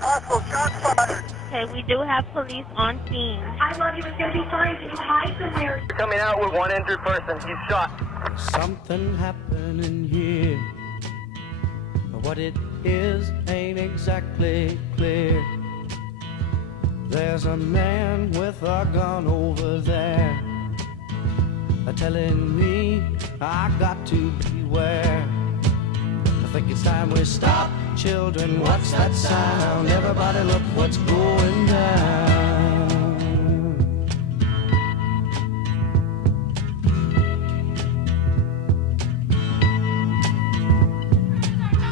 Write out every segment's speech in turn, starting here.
Possible shots fired. Okay, we do have police on scene. I thought he was going to be fine. Did you hide somewhere? Coming out with one injured person. He's shot. Something happening here. What it is ain't exactly clear. There's a man with a gun over there, telling me I got to beware. I think it's time we stop. Children, what's that sound? Everybody look what's going down.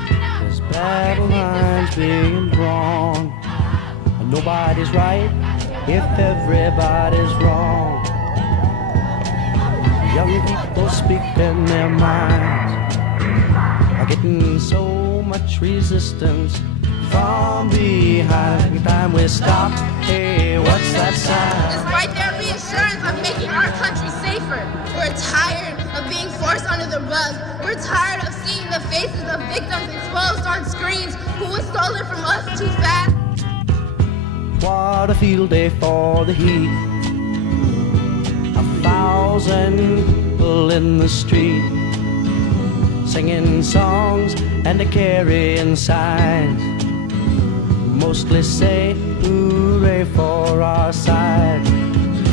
There's battle lines being drawn. Nobody's right if everybody's wrong. Young people speaking their minds are getting so much resistance from behind. Time we stop. Hey, what's that sound? Despite their reassurance of making our country safer, we're tired of being forced under the rug. We're tired of seeing the faces of victims exposed on screens who was stolen from us too fast. What a field day for the heat. 1,000 people in the street, singing songs and carrying signs. Mostly say hooray for our side.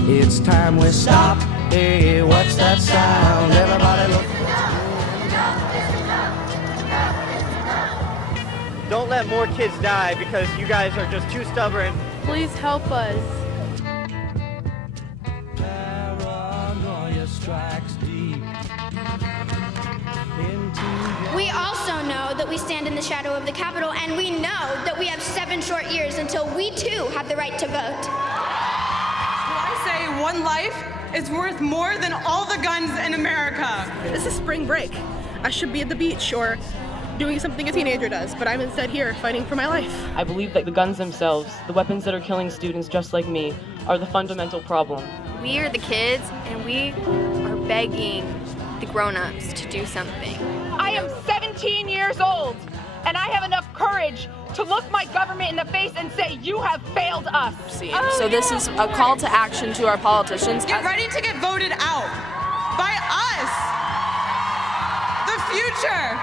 It's time we stop. Hey, what's that sound? Everybody look. Don't let more kids die because you guys are just too stubborn. Please help us. Paranoia strikes deep into your... We also know that we stand in the shadow of the Capitol, and we know that we have 7 short years until we too have the right to vote. Well, I say one life is worth more than all the guns in America. This is spring break. I should be at the beach or doing something a teenager does, but I'm instead here fighting for my life. I believe that the guns themselves, the weapons that are killing students just like me, are the fundamental problem. We are the kids, and we are begging the grown-ups to do something. I am 17 years old, and I have enough courage to look my government in the face and say, you have failed us. So this is a call to action to our politicians. Get ready to get voted out by us. The future